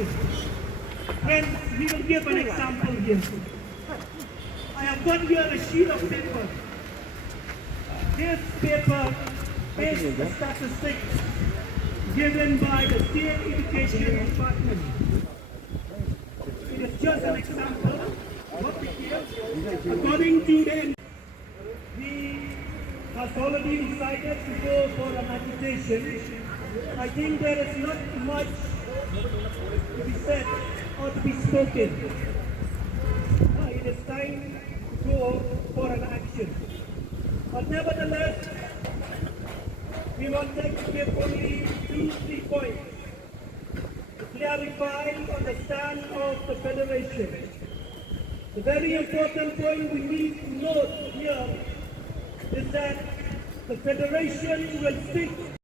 issue. Hence, we will give an example here. I have got here a sheet of paper. This paper is the statistics given by the State Education Department. It is just an example. What we give. According to them, we have already decided to go for an agitation. I think there is not much to be said or to be spoken. It is time to go for an action. But nevertheless, we want to give only 2-3 points to clarify on the stand of the Federation. The very important point we need to note here is that the Federation will stick